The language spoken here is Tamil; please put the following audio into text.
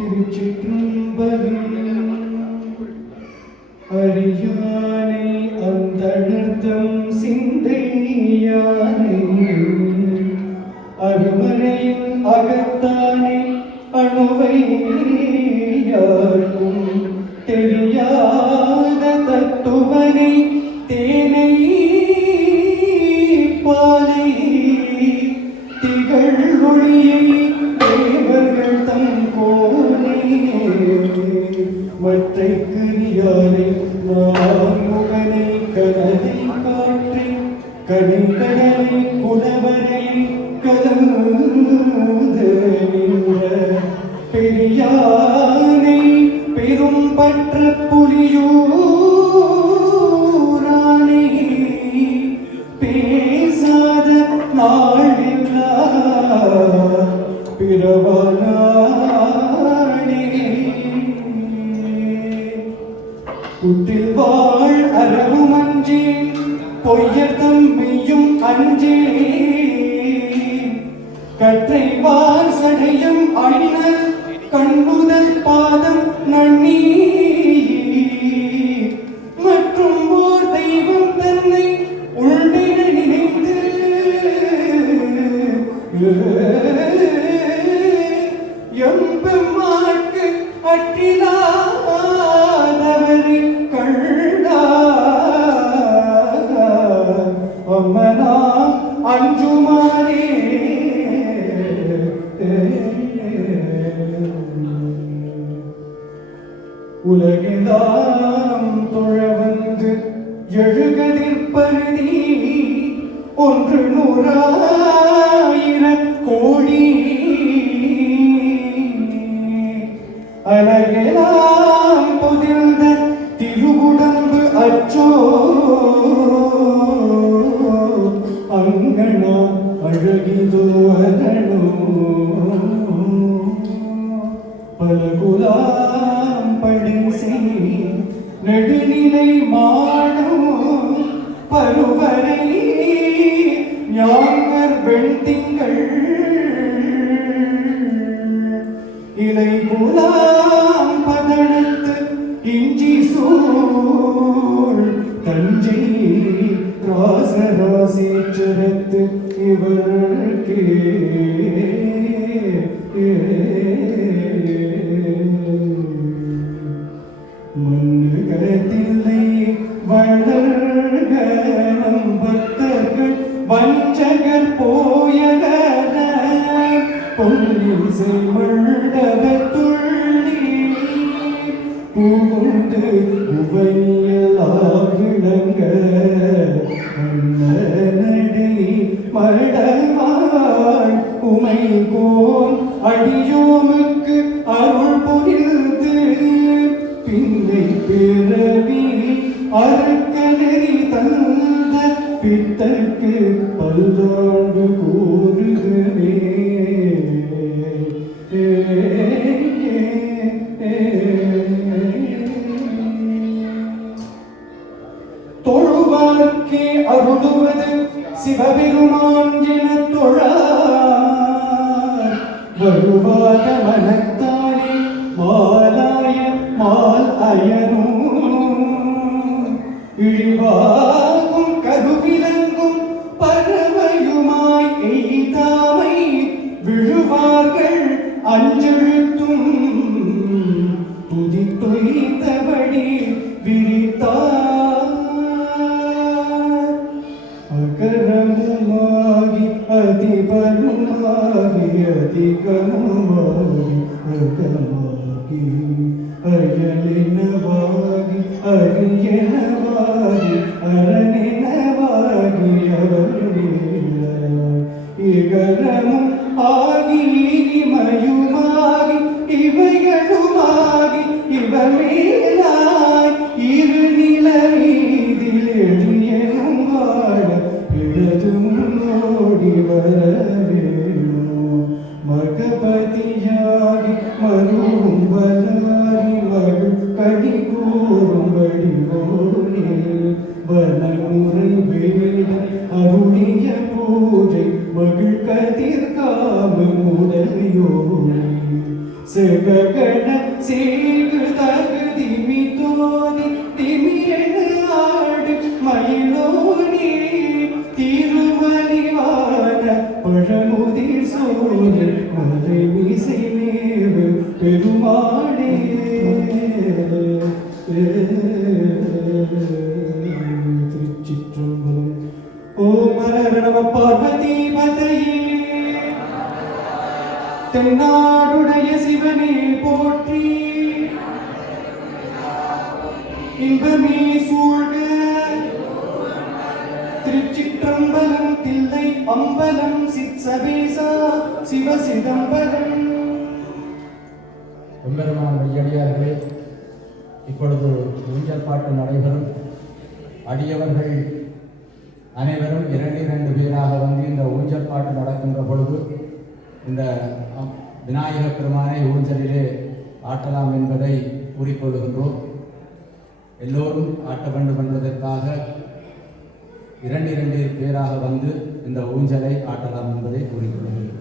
திருச்சிற்றம்பலம். அரியானை அந்தணர்தம் சிந்தையானை அருமறையின் அகத்தானை அணுவை யாருக்கும் தெரியாத தத்துவனை தேனை பாலை திகழ் ஒளியை தேவர்கள் தம் கோனை மற்றை கிரியானை நான்முகனை கனதை காற்றை கனிகடலை குணவரை கலந்து நின்ற பெரியானை பெரும் பற்ற புலியூரானை பேசாத நாளில்லா பிறவானே குட்டில் வாழ் அரவும் அஞ்சே பொய்யர்தம் மெய்யும் அஞ்சே கற்றை வார் சடையும் அணிநல் கண்புதல் பாதம் நன்னி மற்றும் ஓர் தெய்வம் தன்னை உள்நில நினைந்து எம்பெம்மாட்டு அற்றிலாதவரை கள்ளா அம்மனா அஞ்சுமாரே உலகெல்லாம் தொழவந்து எழுகதிர்பருதி ஒன்று நூறாயிர கோடி அலகெல்லாம் பொதிர்ந்த திருவுடம்பு அச்சோ அங்கணா அழகிதோ அரணோ பலகுலாம் படிசை நெடுநிலை மாடும் பருவரை ஞானர் வெண்திங்கள் இலை குலாம் பதனத்து இஞ்சி சூழ் தஞ்சை ராசராசேச்சரத்து இவர்க்கே மண்ணுகத்தில்லை வளர்க நம் பக்தர்கள் வஞ்சகர் போயகர பொன்னிசை மண்டபத்துள்ளி புகுந்து உபனியெல்லாம் விளங்க அண்ணனடி மடவாள் உமை கோன் அடியோமுக்கு அருள் புரிந்து பின்னை பிறவி அறுக்க நெறி தந்த பித்தற்கு பல்லாண்டு கூறுகிறே தொழுவார்க்கே அருளுவது சிவபெருமான் என தொழார் வருவாத மனத்தானே மாலாய மால் அயனும் இழிவாகும் கருவிலங்கும் பறவையுமாய் எய்தாமை விழுவார்கள் அஞ்செழுத்தும் துதித்தொய்த்தபடி விரித்தார் அகரமுமாகி அதிபருமாகி அதிகமுமாகி அகமாகி அயலினவாகி அரியனவாகி அரணெனவாகி அவர்களாய் இகரமும் ஆகி இனிமையுமாகி இவைகளுமாகி இவமேலாய் இரு நிலவீதில் எளியனும் வாழ இடது முன்னோடி வர வேணும் மகபதியாகி மருவும் வலாரி மகள் கடி கூறும் வடிவோனே வனமுறை வேட அருளிய பூஜை மகள் கதிர்காம உடலியோனே சுககண சேகு தகுதி மிதோனி திமிரென ஆடு மயிலோனி திருமலிவான பழமுதிர் சோதி மலை மீசை மேவு பெருமாளே திருச்சிற்றம்பலம். ஓம் ஹர நம பார்வதி பதையே. தென்னாடுடைய சிவனே போற்றி. இன்பமே சூழ்க. திருச்சிற்றம்பலம் தில்லை அம்பலம் சிற்சபேசா சிவ சிதம்பரம். எம்பெருமான் மெய்யடியார்களே, இப்பொழுது ஊஞ்சல் பாட்டு நடைபெறும். அடியவர்கள் அனைவரும் 2 பேராக வந்து இந்த ஊஞ்சல் பாட்டு நடக்கின்ற பொழுது இந்த விநாயக பெருமானை ஊஞ்சலிலே ஆட்டலாம் என்பதை கூறிக்கொள்கின்றோம். எல்லோரும் ஆட்ட வேண்டும் என்பதற்காக 2 பேராக வந்து இந்த ஊஞ்சலை ஆட்டலாம் என்பதை கூறிக்கொள்கின்றோம்.